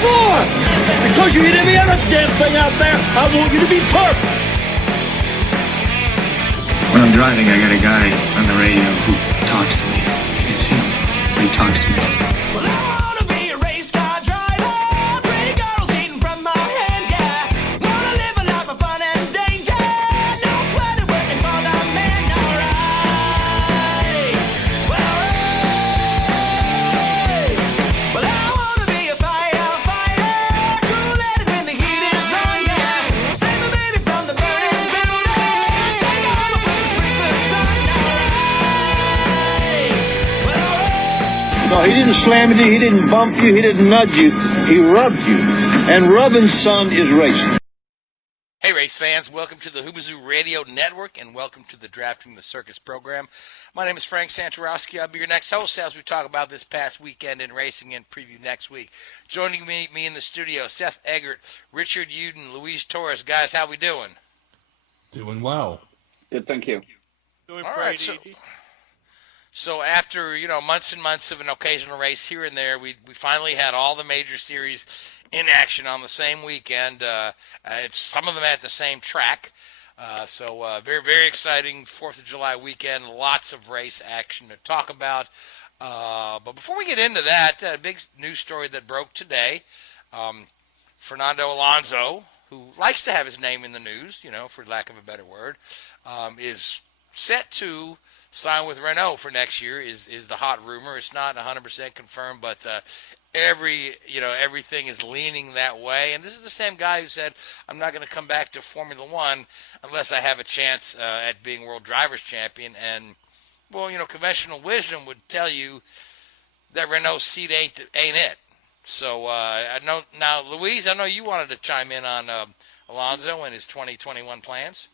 for? Because you hit every other damn thing out there, I want you to be perfect. When I'm driving, I got a guy on the radio who talks to me. You can see him, but he talks to me. Well, I wanna be a race car driver. Pretty girls eating from my hand, yeah. Wanna live a life of fun and danger. No sweating working for the man, alright. Well, I wanna be a firefighter. Cool-headed when the heat is on, yeah. Save my baby from the burning building. Take her home and put the sprinklers on, alright. No, he didn't slam you, he didn't bump you, he didn't nudge you, he rubbed you. And rubbing, son, is racing. Hey, race fans, welcome to the Hoobazoo Radio Network and welcome to the Drafting the Circus program. My name is Frank Santoroski. I'll be your next host as we talk about this past weekend in racing and preview next week. Joining me in the studio, Seth, Eggert, Richard Youden, Luis Torres. Guys, how we doing? Doing well. Good, thank you. Doing All pretty right, so after, months and months of an occasional race here and there, we finally had all the major series in action on the same weekend. Some of them at the same track. So very, very exciting 4th of July weekend. Lots of race action to talk about. But before we get into that, a big news story that broke today. Fernando Alonso, who likes to have his name in the news, for lack of a better word, is set to sign with Renault for next year is the hot rumor. It's not 100% confirmed, but everything is leaning that way. And this is the same guy who said, I'm not going to come back to Formula One unless I have a chance at being World Drivers' Champion. And, well, conventional wisdom would tell you that Renault's seat ain't it. So I know now, Louise, I know you wanted to chime in on Alonso and his 2021 plans.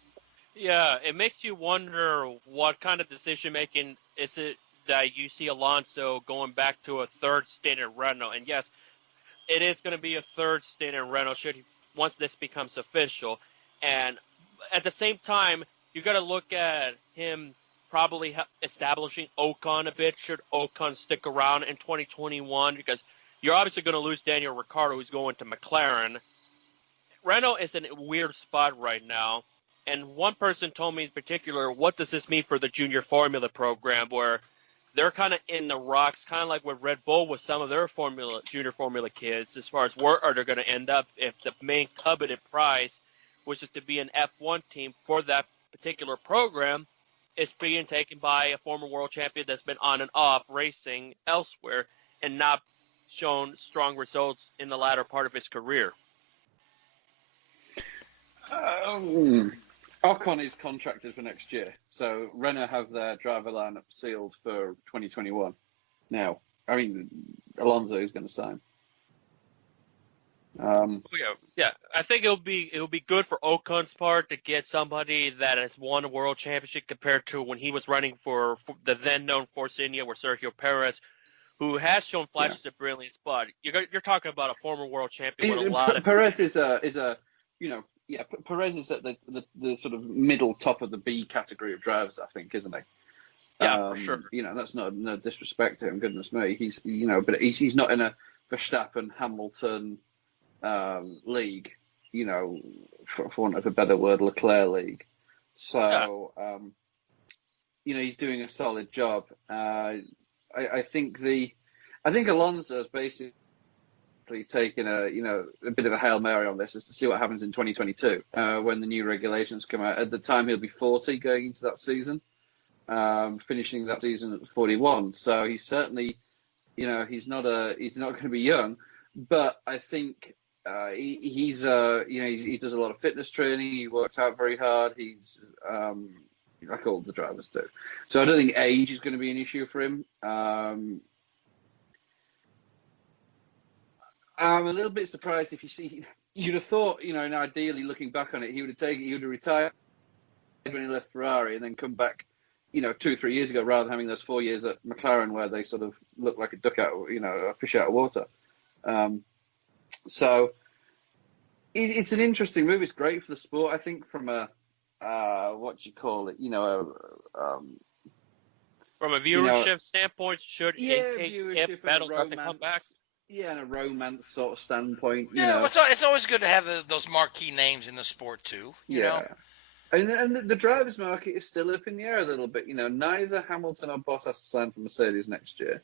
Yeah, it makes you wonder what kind of decision-making is it that you see Alonso going back to a third stint at Renault. And yes, it is going to be a third stint in Renault once this becomes official. And at the same time, you got to look at him probably establishing Ocon a bit. Should Ocon stick around in 2021? Because you're obviously going to lose Daniel Ricciardo, who's going to McLaren. Renault is in a weird spot right now. And one person told me in particular, what does this mean for the junior formula program, where they're kind of in the rocks, kind of like with Red Bull with some of their junior formula kids, as far as where are they going to end up if the main coveted prize, which is to be an F1 team for that particular program, is being taken by a former world champion that's been on and off racing elsewhere and not shown strong results in the latter part of his career. Ocon is contracted for next year, so Renault have their driver lineup sealed for 2021. Now, Alonso is going to sign. Yeah. I think it'll be good for Ocon's part to get somebody that has won a world championship compared to when he was running for the then known Force India with Sergio Perez, who has shown flashes of brilliance. But you're talking about a former world champion with a lot of Perez is Perez is at the sort of middle top of the B category of drivers, I think, isn't he? Yeah, for sure. That's no disrespect to him. Goodness me, he's but he's not in a Verstappen, Hamilton league, for want of a better word, Leclerc league. So he's doing a solid job. I think Alonso's basically taking a bit of a Hail Mary on this, is to see what happens in 2022 when the new regulations come out. At the time, he'll be 40 going into that season, finishing that season at 41. So he's certainly, he's not going to be young, but I think he does a lot of fitness training. He works out very hard. He's like all the drivers do. So I don't think age is going to be an issue for him. I'm a little bit surprised you'd have thought, ideally looking back on it, he would have retired when he left Ferrari and then come back, 2 or 3 years ago, rather than having those 4 years at McLaren where they sort of looked like a fish out of water. So it's an interesting move. It's great for the sport, I think, from a, from a viewership standpoint, if Vettel doesn't come back. and a romance sort of standpoint. It's always good to have those marquee names in the sport too. You know. And the drivers' market is still up in the air a little bit. Neither Hamilton or Bottas signed for Mercedes next year.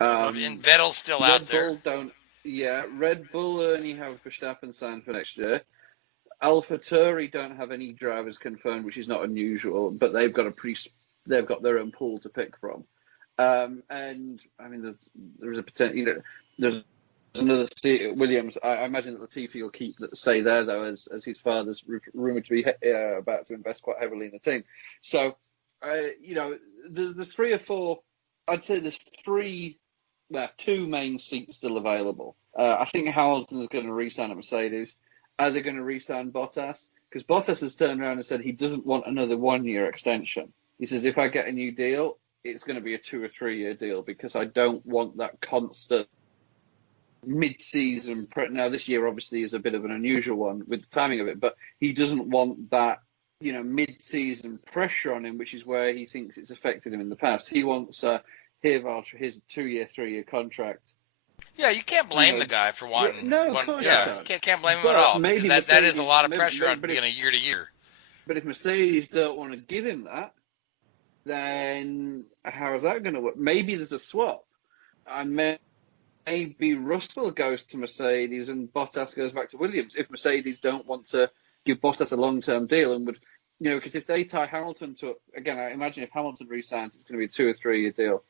And Vettel's still out there. Red Bull only have Verstappen signed for next year. AlphaTauri don't have any drivers confirmed, which is not unusual, but they've got their own pool to pick from. And I mean, there's a potential. There's another Williams. I imagine that Latifi will stay there though, as his father's rumored to be about to invest quite heavily in the team. So, there's 3 or 4. I'd say there's 2 main seats still available. I think Hamilton is going to re-sign at Mercedes. Are they going to re-sign Bottas? Because Bottas has turned around and said he doesn't want another 1-year extension. He says, if I get a new deal, it's going to be a 2 or 3 year deal because I don't want that constant mid-season. Now, this year obviously is a bit of an unusual one with the timing of it, but he doesn't want that, mid-season pressure on him, which is where he thinks it's affected him in the past. He wants his 2-year, 3-year contract. Yeah, you can't blame the guy for wanting. No, of course not. Can't blame him at all. Maybe that is a lot of pressure on being a year to year. But if Mercedes don't want to give him that, then how is that going to work? Maybe there's a swap, and maybe Russell goes to Mercedes and Bottas goes back to Williams. If Mercedes don't want to give Bottas a long-term deal and would, because if they tie Hamilton to, again, I imagine if Hamilton re-signs, it's going to be a 2 or 3 year deal.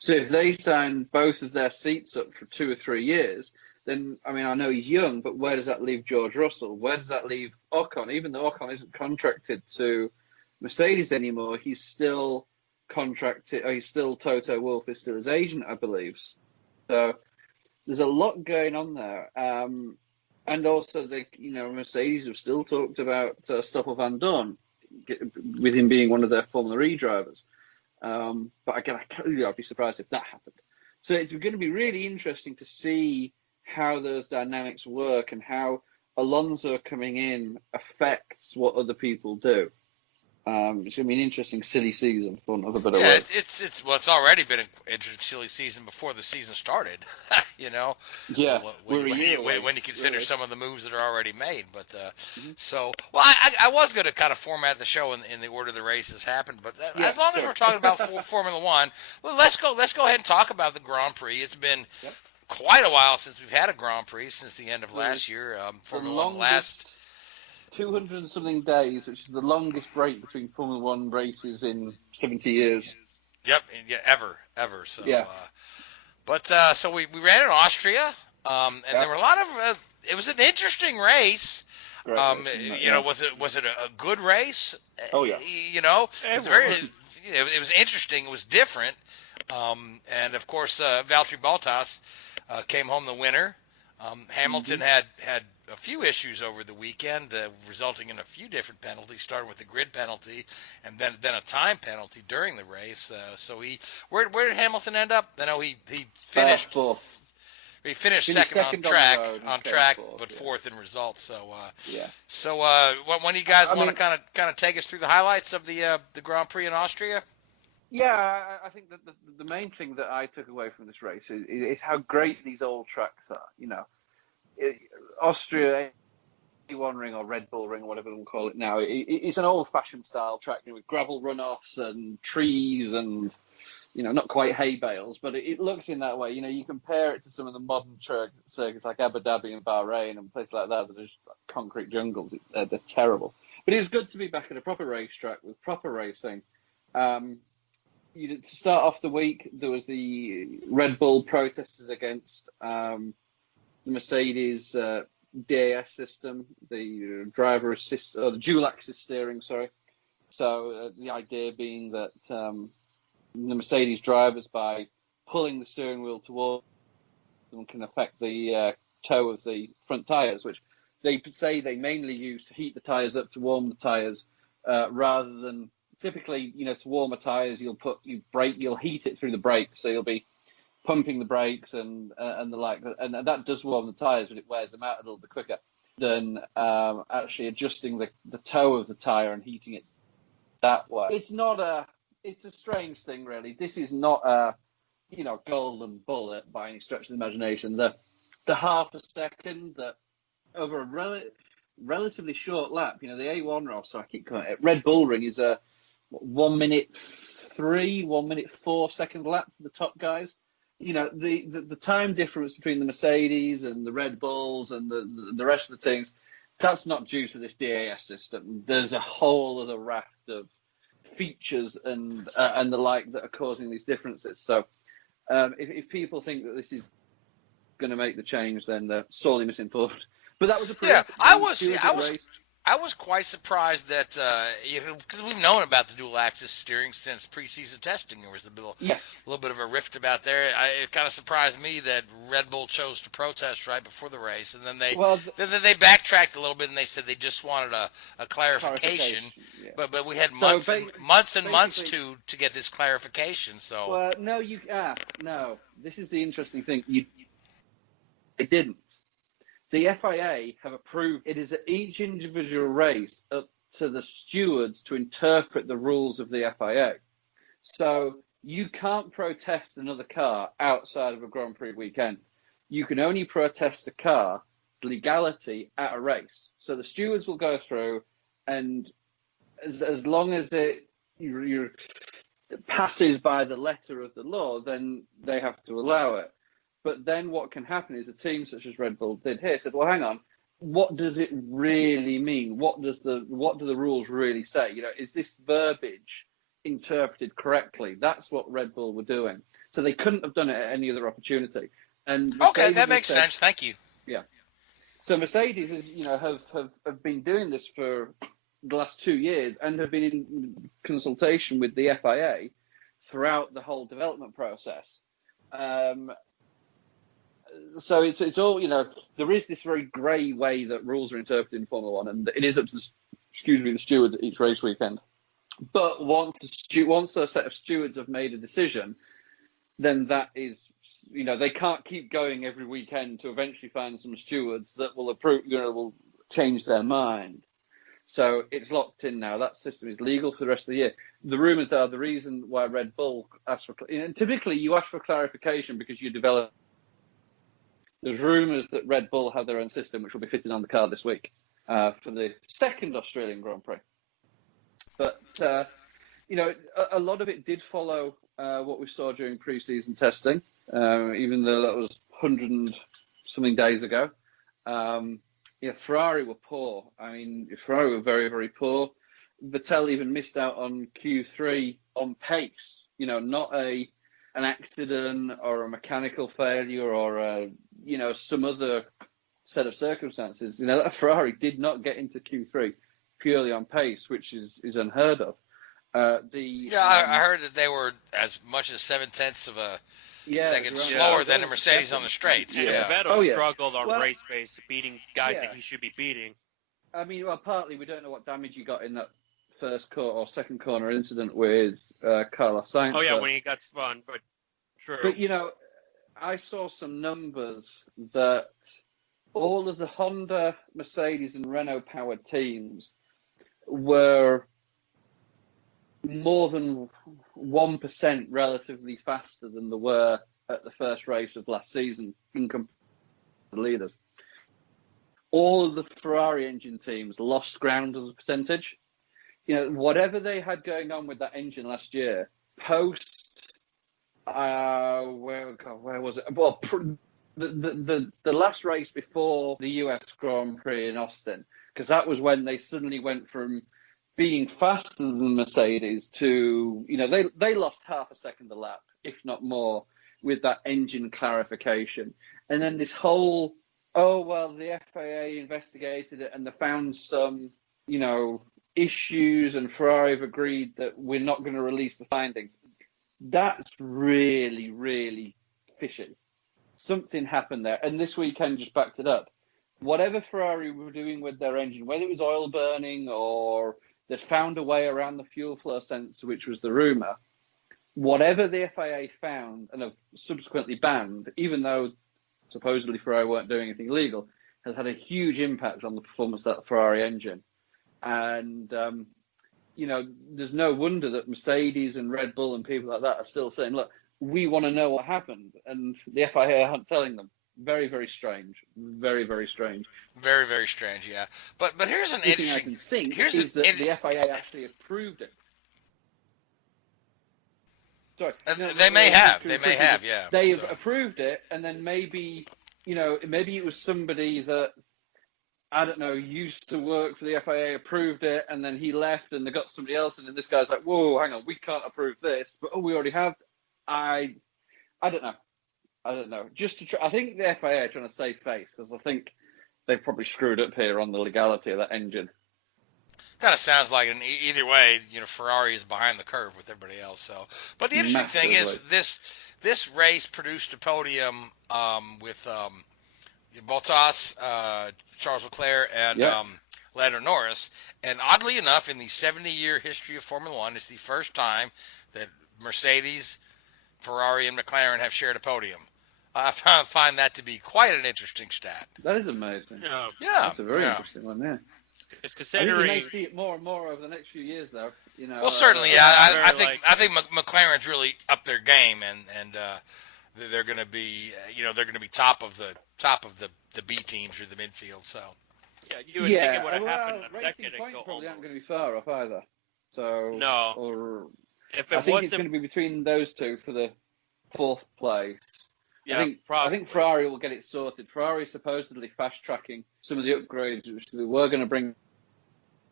So if they sign both of their seats up for 2 or 3 years, then, I mean, I know he's young, but where does that leave George Russell? Where does that leave Ocon? Even though Ocon isn't contracted to Mercedes anymore, he's still contracted, he's still Toto Wolff is still his agent, I believe. So there's a lot going on there. And also, Mercedes have still talked about Stoffel Van Dorn, with him being one of their Formula E drivers. But again, I'd be surprised if that happened. So it's going to be really interesting to see how those dynamics work and how Alonso coming in affects what other people do. It's going to be an interesting, silly season, for want of a better word. It's already been an interesting, silly season before the season started. Yeah, when you consider some of the moves that are already made. But I was going to kind of format the show in the order the races happened. But as long as we're talking about Formula One, well, let's go ahead and talk about the Grand Prix. It's been quite a while since we've had a Grand Prix, since the end of last year. Formula One last 200 and something days, which is the longest break between Formula One races in 70 years. Yep, ever. So, yeah. So we ran in Austria, and there were a lot of. It was an interesting race. Great race, Was it a good race? Oh yeah. It was interesting. It was different. And of course, Valtteri Bottas came home the winner. Hamilton had a few issues over the weekend, resulting in a few different penalties, starting with the grid penalty and then a time penalty during the race. Where did Hamilton end up? I know he finished fourth. He finished second on track, but fourth in results. So So when do you guys want to kind of take us through the highlights of the Grand Prix in Austria? Yeah, I think that the main thing that I took away from this race is how great these old tracks are. Austria A1 ring or Red Bull ring or whatever we'll call it now, it's an old-fashioned style track with gravel runoffs and trees and, not quite hay bales, but it looks in that way. You compare it to some of the modern circuits like Abu Dhabi and Bahrain and places like that are just like concrete jungles. They're terrible. But it was good to be back at a proper racetrack with proper racing. To start off the week, there was the Red Bull protesters against the Mercedes DAS system, the driver assist, or the dual axis steering, sorry. So the idea being that the Mercedes drivers, by pulling the steering wheel towards them, can affect the toe of the front tyres, which they say they mainly use to heat the tyres up, to warm the tyres, rather than typically, to warm a tyres, you'll heat it through the brakes, so you'll be pumping the brakes and the like, and that does warm the tyres, but it wears them out a little bit quicker than actually adjusting the toe of the tyre and heating it that way. It's a strange thing, really. This is not golden bullet by any stretch of the imagination. The half a second that over a relatively short lap, the A1 Ross, so I keep calling it Red Bull Ring, is a 1 minute 3, 1 minute 4 second lap for the top guys. The time difference between the Mercedes and the Red Bulls and the rest of the teams, that's not due to this DAS system. There's a whole other raft of features and the like that are causing these differences. So if people think that this is going to make the change, then they're sorely misinformed. But that was a pretty I was quite surprised that because we've known about the dual axis steering since preseason testing. There was a little bit of a rift about there. It kind of surprised me that Red Bull chose to protest right before the race, and then they backtracked a little bit and they said they just wanted a clarification. Yeah. But we had months and months to get this clarification. So no. This is the interesting thing. It didn't. The FIA have approved it is at each individual race up to the stewards to interpret the rules of the FIA. So you can't protest another car outside of a Grand Prix weekend. You can only protest a car's legality at a race. So the stewards will go through, and as long as it passes by the letter of the law, then they have to allow it. But then what can happen is a team such as Red Bull did here said, well, hang on, what does it really mean? What do the rules really say? Is this verbiage interpreted correctly? That's what Red Bull were doing. So they couldn't have done it at any other opportunity. And okay, that makes sense. Thank you. Yeah. So Mercedes is, have been doing this for the last 2 years and have been in consultation with the FIA throughout the whole development process. So it's all, there is this very grey way that rules are interpreted in Formula One, and it is up to the stewards at each race weekend. But once a set of stewards have made a decision, then that is, they can't keep going every weekend to eventually find some stewards that will approve, will change their mind. So it's locked in now. That system is legal for the rest of the year. The rumours are the reason why Red Bull asked for, and typically you ask for clarification because you develop. There's rumours that Red Bull have their own system, which will be fitted on the car this week for the second Australian Grand Prix. But, a lot of it did follow what we saw during pre-season testing, even though that was 100 and something days ago. Ferrari were poor. Ferrari were very, very poor. Vettel even missed out on Q3 on pace, not an accident or a mechanical failure or some other set of circumstances. That Ferrari did not get into Q3 purely on pace, which is unheard of. I heard that they were as much as 0.7 of a second slower than the Mercedes on the straights. And Vettel struggled on race pace, beating guys that he should be beating. Partly we don't know what damage he got in that first or second corner incident with Carlos Sainz. Oh yeah, when he got spun, but true. But I saw some numbers that all of the Honda, Mercedes, and Renault powered teams were more than 1% relatively faster than they were at the first race of last season in comparison to the leaders. All of the Ferrari engine teams lost ground as a percentage. Whatever they had going on with that engine last year, post where was it? Well, the last race before the US Grand Prix in Austin, because that was when they suddenly went from being faster than Mercedes to, they lost half a second a lap, if not more, with that engine clarification. And then this whole, the FIA investigated it and they found some, issues, and Ferrari have agreed that we're not going to release the findings. That's really, really fishy. Something happened there. And this weekend just backed it up. Whatever Ferrari were doing with their engine, whether it was oil burning or they'd found a way around the fuel flow sensor, which was the rumour, whatever the FIA found and have subsequently banned, even though supposedly Ferrari weren't doing anything illegal, has had a huge impact on the performance of that Ferrari engine. And, there's no wonder that Mercedes and Red Bull and people like that are still saying, look, we want to know what happened, and the FIA aren't telling them. Very, very strange. Very, very strange. Very, very strange. Yeah, but here's an The thing I interesting. can think Here's is that an, the FIA actually approved it. Sorry, no, they may have. approved They may it. have. Yeah. They've so. approved it, and then maybe it was somebody that, I don't know, used to work for the FIA, approved it, and then he left, and they got somebody else, and then this guy's like, whoa, hang on, we can't approve this, but we already have. I don't know. Just to try, I think the FIA are trying to save face, because I think they've probably screwed up here on the legality of that engine. Kind of sounds like it. Either way, Ferrari is behind the curve with everybody else. So, but the interesting thing is this race produced a podium with Bottas, Charles Leclerc, and Lando Norris. And oddly enough, in the 70-year history of Formula One, it's the first time that Mercedes, Ferrari, and McLaren have shared a podium. I find that to be quite an interesting stat. That is amazing. Yeah, That's a very interesting one, yeah. it's I think considering. you may see it more and more over the next few years, though. Well, certainly, yeah. I think McLaren's really up their game, and they're going to be, they're going to be top of the B teams or the midfield. So. Yeah, you would think it would have happened a Racing decade Point ago. probably aren't almost. going to be far off either. So No. Or If I it think it's wasn't, going to be between those two for the fourth place. yeah, I probably. think Ferrari will get it sorted. Ferrari is supposedly fast tracking some of the upgrades which they were going to bring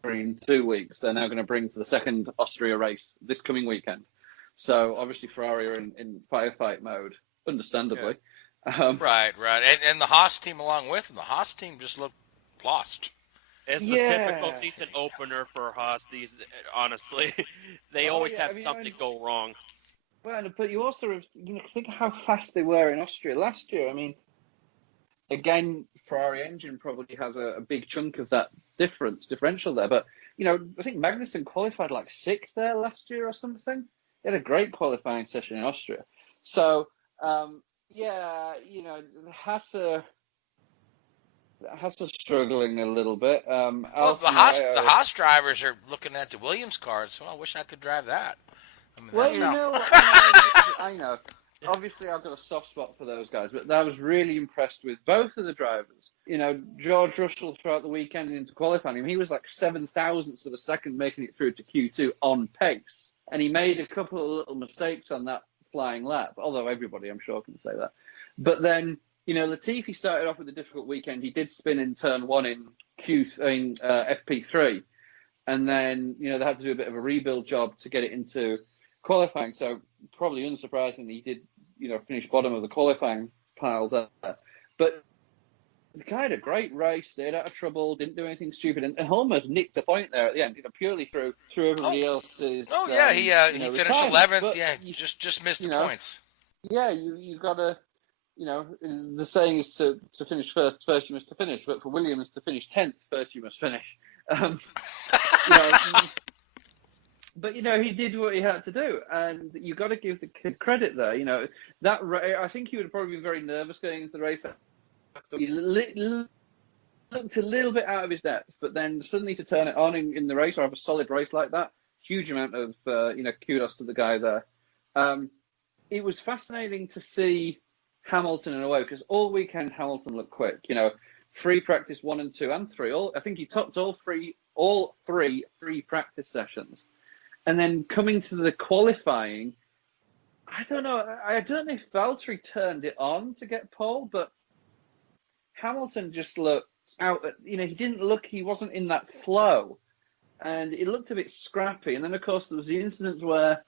in 2 weeks. They're now going to bring to the second Austria race this coming weekend. So obviously Ferrari are in firefight mode, understandably. Right. And the Haas team along with them. The Haas team just looked lost. It's the typical season opener for Haas. Honestly, they always have something go wrong. Well, but you also think how fast they were in Austria last year. I mean, again, Ferrari engine probably has a big chunk of that differential there. But I think Magnussen qualified like 6th there last year or something. He had a great qualifying session in Austria. So Haas are struggling a little bit. Well, the Haas drivers are looking at the Williams cars, so I wish I could drive that. I mean, I know. Obviously, I've got a soft spot for those guys, but I was really impressed with both of the drivers. George Russell throughout the weekend into qualifying, he was like 7,000ths of a second making it through to Q2 on pace, and he made a couple of little mistakes on that flying lap. Although everybody, I'm sure, can say that. But then, Latifi started off with a difficult weekend. He did spin in turn 1 in FP3, and then they had to do a bit of a rebuild job to get it into qualifying. So probably unsurprisingly, he did finish bottom of the qualifying pile there. But the guy had a great race, stayed out of trouble, didn't do anything stupid, and almost nicked a point there at the end. Purely through everybody else's. He finished 11th. But yeah, just missed the points. Yeah, you got to. The saying is to finish first you must finish, but for Williams to finish 10th, first you must finish. But he did what he had to do, and you got to give the kid credit there. I think he would have probably been very nervous going into the race. He looked a little bit out of his depth, but then suddenly to turn it on in the race or have a solid race like that, huge amount of kudos to the guy there. It was fascinating to see Hamilton in a way, because all weekend Hamilton looked quick. Free practice 1 and 2 and 3. I think he topped all three free practice sessions. And then coming to the qualifying, I don't know if Valtteri turned it on to get pole, but Hamilton just looked out. He wasn't in that flow, and it looked a bit scrappy. And then of course there was the incident where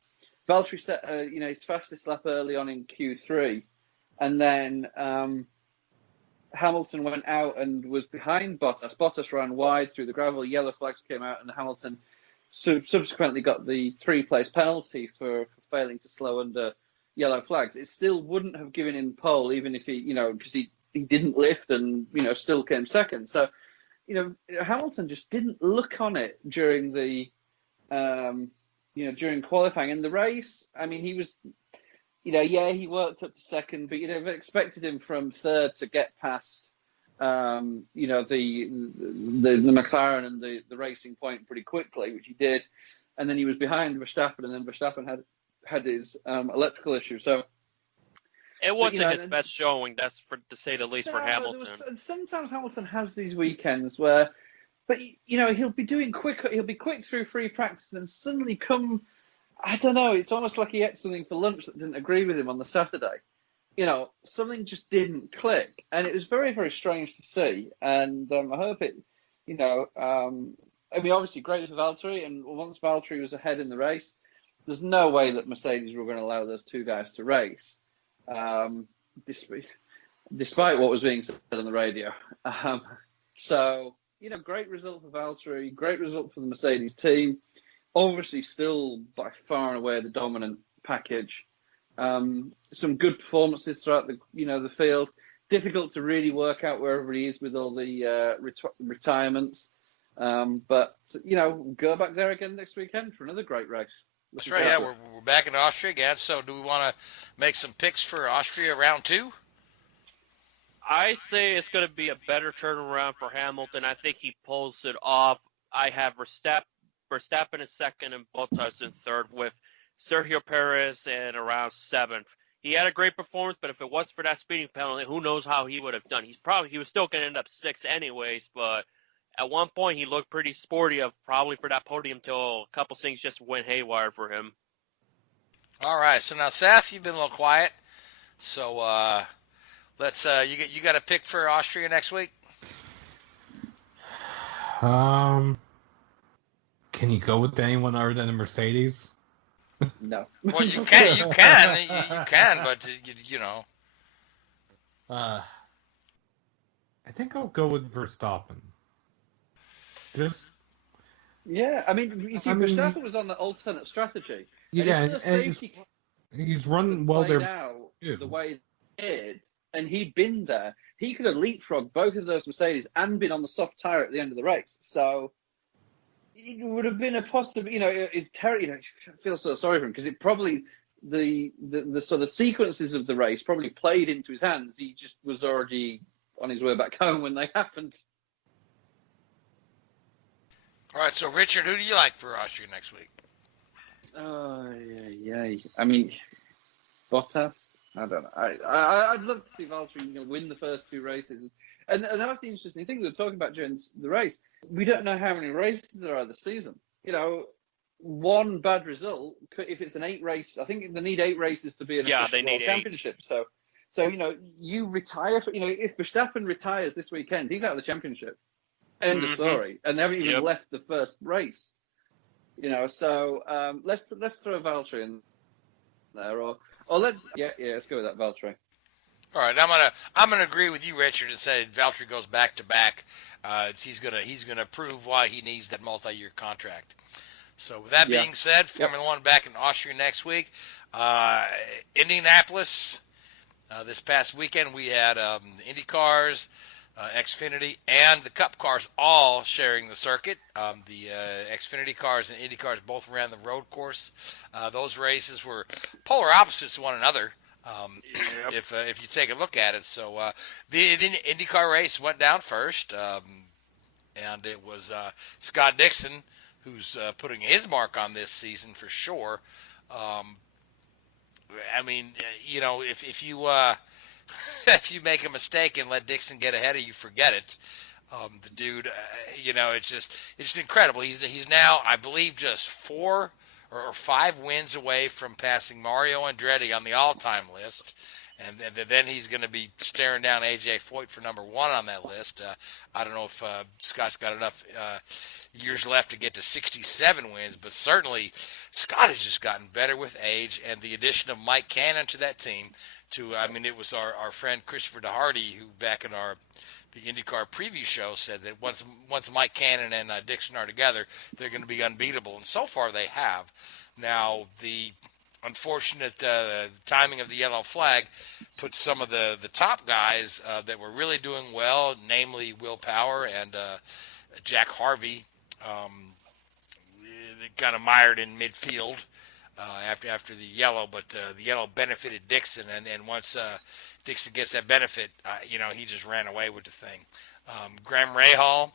Valtteri set his fastest lap early on in Q3, and then Hamilton went out and was behind Bottas. Bottas ran wide through the gravel. Yellow flags came out, and Hamilton subsequently got the 3-place penalty for failing to slow under yellow flags. It still wouldn't have given him pole, even if he, because he didn't lift and, still came second. So, Hamilton just didn't look on it during the, during qualifying. In the race, I mean, he was, he worked up to second, but you'd have expected him from third to get past, the McLaren and the Racing Point pretty quickly, which he did. And then he was behind Verstappen, and then Verstappen had had his electrical issue. So It wasn't his and- best showing, that's to say the least, for No, Hamilton. and sometimes Hamilton has these weekends where, but he'll be doing quick. He'll be quick through free practice, and then suddenly come. I don't know. It's almost like he ate something for lunch that didn't agree with him on the Saturday. Something just didn't click, and it was very, very strange to see. And I hope it. Obviously great for Valtteri, and once Valtteri was ahead in the race, there's no way that Mercedes were going to allow those two guys to race. Despite what was being said on the radio. Great result for Valtteri, great result for the Mercedes team. Obviously still by far and away the dominant package. Some good performances throughout the field. Difficult to really work out where everybody is with all the retirements. But go back there again next weekend for another great race. That's right, yeah, we're back in Austria again. So do we want to make some picks for Austria round 2? I say it's going to be a better turnaround for Hamilton. I think he pulls it off. I have Verstappen in second and Bottas in third, with Sergio Perez in around 7th. He had a great performance, but if it wasn't for that speeding penalty, who knows how he would have done. He was still going to end up 6th anyways, but at one point he looked pretty sporty probably for that podium till a couple things just went haywire for him. All right, so now Seth, you've been a little quiet, so let's you got a pick for Austria next week? Can you go with anyone other than a Mercedes? No. Well, you can, but I think I'll go with Verstappen. Verstappen was on the alternate strategy. And he's run well there. Out the way he did, and he'd been there. He could have leapfrogged both of those Mercedes and been on the soft tire at the end of the race. So it would have been a possible. It's terrible. I feel so sorry for him because it probably the sort of sequences of the race probably played into his hands. He just was already on his way back home when they happened. All right, so Richard, who do you like for Austria next week? Bottas. I don't know. I'd love to see Valtteri win the first 2 races, and that's the interesting thing we were talking about during the race. We don't know how many races there are this season. One bad result, if it's an 8 race, I think they need 8 races to be an official World Championship. So you retire. If Verstappen retires this weekend, he's out of the championship. End of story. And they haven't even left the first race. So let's throw Valtteri in there, or let's go with that Valtteri. All right, I'm gonna agree with you, Richard, and say Valtteri goes back to back. He's gonna prove why he needs that multi-year contract. So with that being said, Formula One back in Austria next week. Indianapolis. This past weekend we had the Indy cars, Xfinity, and the Cup cars all sharing the circuit. The Xfinity cars and Indy cars both ran the road course. Those races were polar opposites to one another. If you take a look at it, so the IndyCar race went down first, and it was Scott Dixon who's putting his mark on this season for sure. If you if you make a mistake and let Dixon get ahead of you, forget it. The dude, it's just incredible. He's now, I believe, just 4 or 5 wins away from passing Mario Andretti on the all-time list, and then he's going to be staring down AJ Foyt for number 1 on that list. I don't know if Scott's got enough years left to get to 67 wins, but certainly Scott has just gotten better with age, and the addition of Mike Cannon to that team. It was our friend Christopher DeHardy who back in the IndyCar preview show said that once Mike Cannon and Dixon are together, they're going to be unbeatable, and so far they have. Now, the unfortunate timing of the yellow flag put some of the top guys that were really doing well, namely Will Power and Jack Harvey, kind of mired in midfield after the yellow, but the yellow benefited Dixon, and once Dixon gets that benefit, he just ran away with the thing. Graham Rahal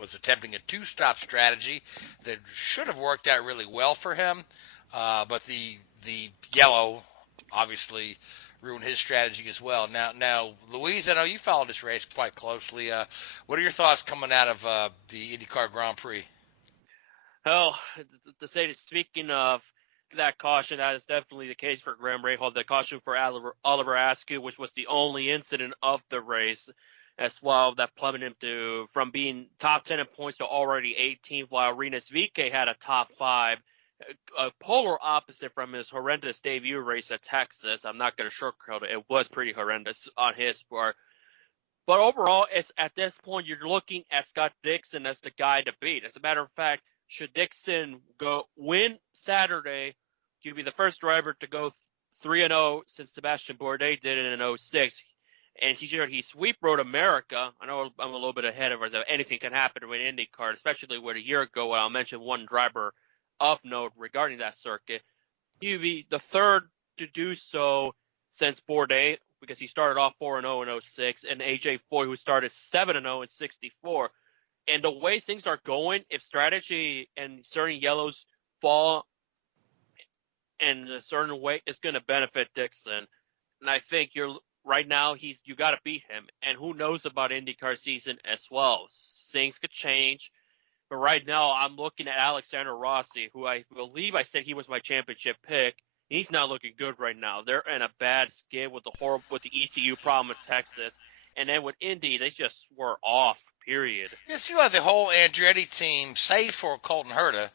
was attempting a 2-stop strategy that should have worked out really well for him, but the yellow obviously ruined his strategy as well. Now, Louise, I know you followed this race quite closely. What are your thoughts coming out of the IndyCar Grand Prix? Well, to say that, speaking of that caution, that is definitely the case for Graham Rahal. The caution for Oliver Askew, which was the only incident of the race, as well, that plummeted him from being top 10 in points to already 18th, while Rinus VeeKay had a top 5. A polar opposite from his horrendous debut race at Texas. I'm not going to sugarcoat it. It was pretty horrendous on his part. But overall, it's at this point, you're looking at Scott Dixon as the guy to beat. As a matter of fact, should Dixon win Saturday, he'd be the first driver to go 3-0 since Sebastian Bourdais did it in 06. And he sweep Road America. I know I'm a little bit ahead of us. Anything can happen with IndyCar, especially with a year ago. I'll mention one driver of note regarding that circuit. He would be the third to do so since Bourdais, because he started off 4-0 in 06, and AJ Foy, who started 7-0 in 64. And the way things are going, if strategy and certain yellows fall in a certain way, it's going to benefit Dixon. And I think right now you got to beat him. And who knows about IndyCar season as well? Things could change. But right now, I'm looking at Alexander Rossi, who I believe I said he was my championship pick. He's not looking good right now. They're in a bad skid with the ECU problem in Texas. And then with Indy, they just were off, period. It seemed like the whole Andretti team, save for Colton Herta,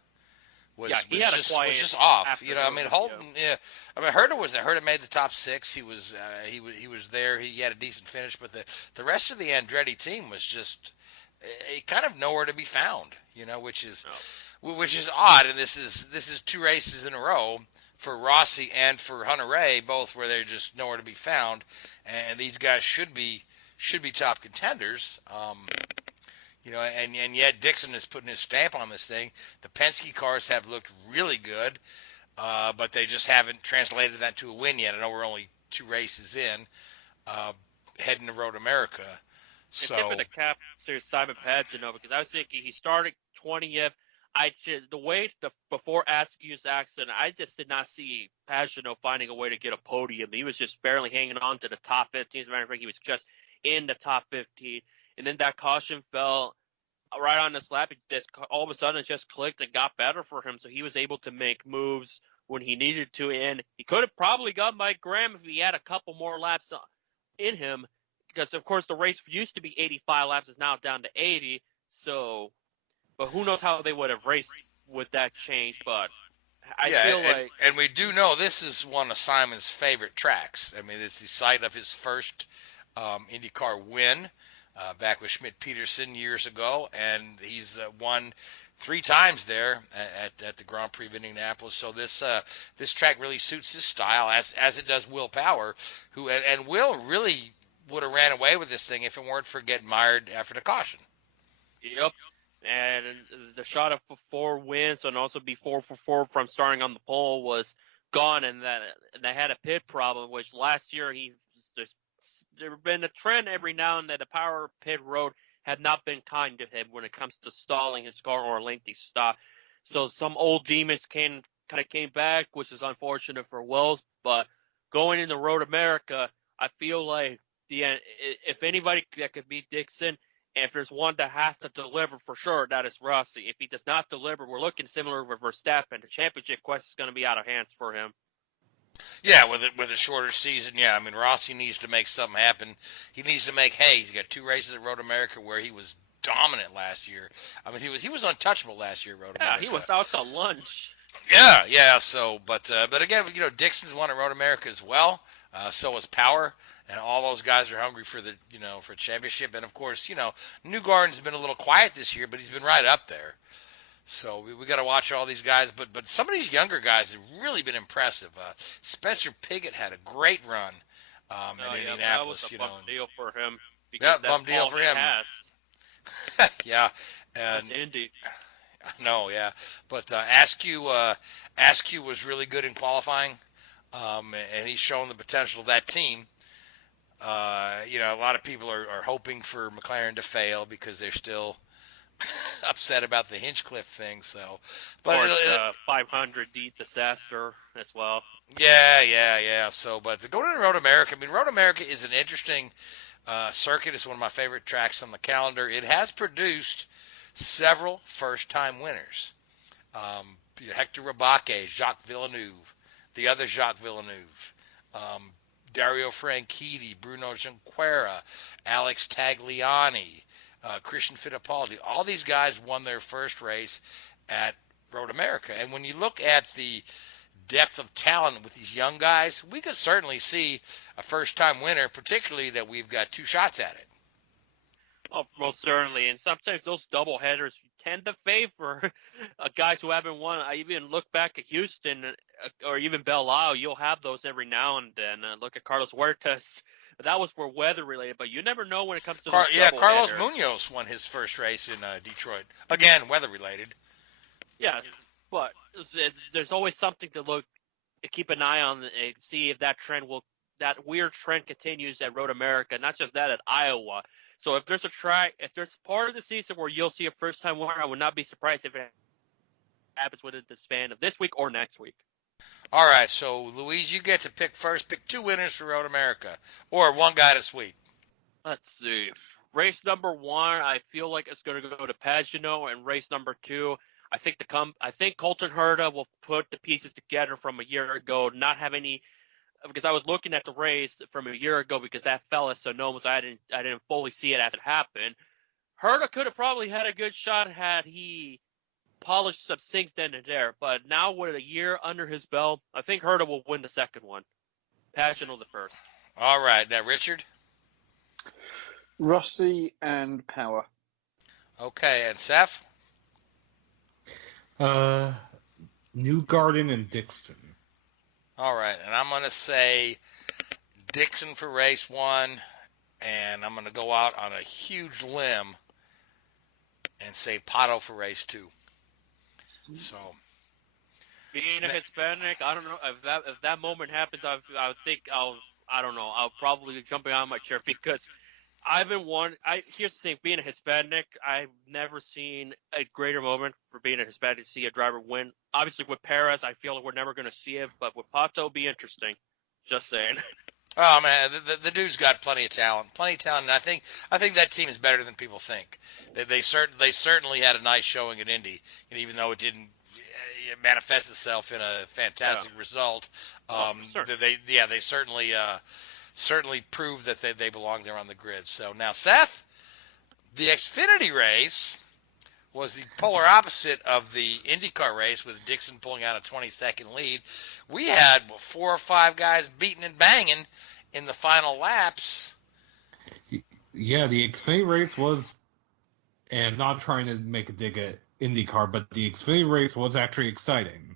was just off. You know, I mean, Holton. Yeah, I mean, Herta was there. Herta made the top 6. He was there. He had a decent finish, but the rest of the Andretti team was just kind of nowhere to be found. You know, which is odd. And this is 2 races in a row for Rossi and for Hunter Ray, both where they're just nowhere to be found. And these guys should be top contenders. You know, and yet Dixon is putting his stamp on this thing. The Penske cars have looked really good, but they just haven't translated that to a win yet. I know we're only 2 races in, heading to Road America. So tip of the cap to Simon Pagenaud, because I was thinking he started 20th. Before Askew's accident, I just did not see Pagenaud finding a way to get a podium. He was just barely hanging on to the top 15. As a matter of fact, he was just in the top 15. And then that caution fell right on this lap. All of a sudden, it just clicked and got better for him. So he was able to make moves when he needed to. And he could have probably got Mike Graham if he had a couple more laps in him. Because, of course, the race used to be 85 laps. It's now down to 80. So, but who knows how they would have raced with that change. But I feel like... And we do know this is one of Simon's favorite tracks. I mean, it's the site of his first IndyCar win. Back with Schmidt-Peterson years ago, and he's won 3 times there at the Grand Prix of Indianapolis. So this track really suits his style, as it does Will Power, and Will really would have ran away with this thing if it weren't for getting mired after the caution. Yep, and the shot of 4 wins and also be 4 for 4 from starting on the pole was gone, and they had a pit problem, which last year there's been a trend every now and then. The power pit road had not been kind to him when it comes to stalling his car or a lengthy stop. So some old demons kind of came back, which is unfortunate for Wells. But going into Road America, I feel like if anybody that could beat Dixon, and if there's one that has to deliver for sure, that is Rossi. If he does not deliver, we're looking similar with Verstappen. The championship quest is going to be out of hands for him. Yeah, with a shorter season, yeah. I mean, Rossi needs to make something happen. He needs to make hay. He's got 2 races at Road America where he was dominant last year. I mean, he was untouchable last year at Road America. Yeah, he was out to lunch. Yeah. So, but again, you know, Dixon's won at Road America as well. So is Power, and all those guys are hungry for for championship. And of course, you know, Newgarden's been a little quiet this year, but he's been right up there. So we got to watch all these guys, but some of these younger guys have really been impressive. Spencer Pigot had a great run in Indianapolis. That was a bum deal for him. Yeah, bum deal for him. Yeah, and that's Indy. No, yeah, but Askew was really good in qualifying, and he's shown the potential of that team. You know, a lot of people are hoping for McLaren to fail because they're still upset about the Hinchcliffe thing. So, Or but the 500 D disaster as well. yeah. So, but to go to Road America, I mean, Road America is an interesting circuit. It's one of my favorite tracks on the calendar. It has produced several first-time winners. Hector Rabaque, Jacques Villeneuve, the other Jacques Villeneuve, Dario Franchitti, Bruno Junqueira, Alex Tagliani, Christian Fittipaldi. All these guys won their first race at Road America. And when you look at the depth of talent with these young guys, we could certainly see a first-time winner, particularly that we've got 2 shots at it. Oh, most certainly. And sometimes those double headers tend to favor guys who haven't won. I even look back at Houston or even Belle Isle. You'll have those every now and then. Look at Carlos Huertas. That was for weather related, but you never know when it comes to those double Carlos headers. Munoz won his first race in Detroit. Again, weather related. Yeah, but there's always something to keep an eye on and see if that weird trend continues at Road America. Not just that, at Iowa. So if there's if there's part of the season where you'll see a first-time winner, I would not be surprised if it happens within the span of this week or next week. All right, so Louise, you get to pick first. Pick 2 winners for Road America, or 1 guy to sweep. Let's see. Race number 1, I feel like it's going to go to Pagano, and race number 2, I think Colton Herta will put the pieces together from a year ago, not have any. Because I was looking at the race from a year ago because that fell as so known, so I didn't fully see it as it happened. Herta could have probably had a good shot had he polished some things then and there, but now with a year under his belt, I think Herta will win the second one. Pagano the first. All right, now Richard. Rossi and Power. Okay, and Seth. Newgarden and Dixon. All right, and I'm going to say Dixon for race 1, and I'm going to go out on a huge limb and say Pato for race 2. So, being a Hispanic, I don't know if that moment happens. I think I'll probably be jumping out of my chair because here's the thing, being a Hispanic, I've never seen a greater moment for being a Hispanic to see a driver win. Obviously, with Perez, I feel like we're never going to see it, but with Pato, it'll be interesting. Just saying. oh man, the dude's got plenty of talent, and I think that team is better than people think. They certainly had a nice showing at Indy, and even though it didn't manifest itself in a fantastic result, they certainly proved that they belong there on the grid. So now, Seth, the Xfinity race was the polar opposite of the IndyCar race with Dixon pulling out a 20-second lead. We had 4 or 5 guys beating and banging in the final laps. Yeah, the Xfinity race was, and I'm not trying to make a dig at IndyCar, but the Xfinity race was actually exciting.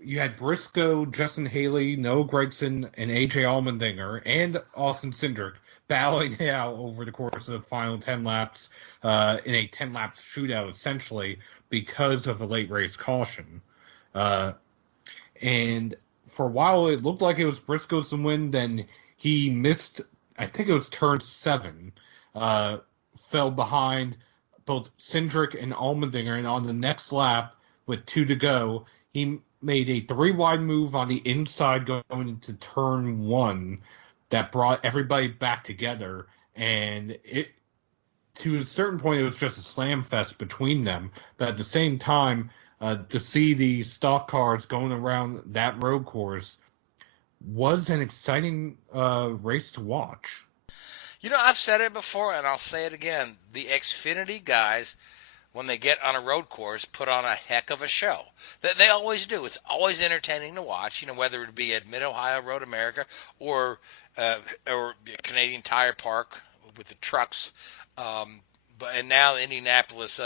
You had Briscoe, Justin Haley, Noah Gragson, and A.J. Allmendinger, and Austin Cindric battling it out over the course of the final 10 laps in a 10-lap shootout, essentially, because of a late race caution. And for a while, it looked like it was Briscoe's win. Then he missed, I think it was turn 7, fell behind both Cindric and Allmendinger, and on the next lap, with 2 to go, he made a 3-wide move on the inside going into turn 1 that brought everybody back together, and it, to a certain point, it was just a slam fest between them. But at the same time, to see the stock cars going around that road course was an exciting race to watch. You know, I've said it before, and I'll say it again. The Xfinity guys, when they get on a road course, put on a heck of a show. They always do. It's always entertaining to watch, you know, whether it be at Mid-Ohio Road America or Canadian Tire Park with the trucks, and now the Indianapolis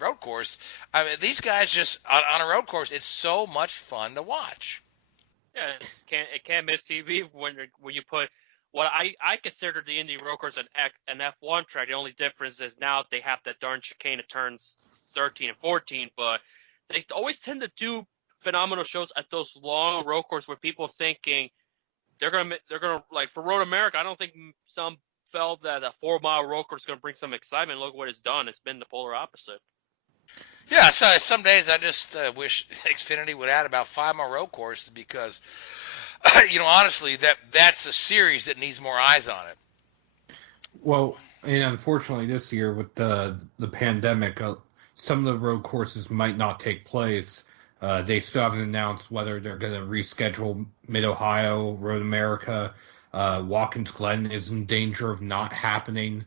road course. I mean, these guys just, on a road course, it's so much fun to watch. Yeah, it can't miss TV when you put what I consider the Indy road course an F1 track. The only difference is now they have that darn chicane at turns 13 and 14, but they always tend to do phenomenal shows at those long road courses where people thinking they're gonna like for Road America. I don't think some felt that a 4-mile road course is going to bring some excitement. Look what it's done. It's been the polar opposite. Yeah, so some days I just wish Xfinity would add about 5 more road courses because, honestly, that's a series that needs more eyes on it. Well, and unfortunately this year with the pandemic, some of the road courses might not take place. They still haven't announced whether they're going to reschedule Mid-Ohio, Road America. Watkins Glen is in danger of not happening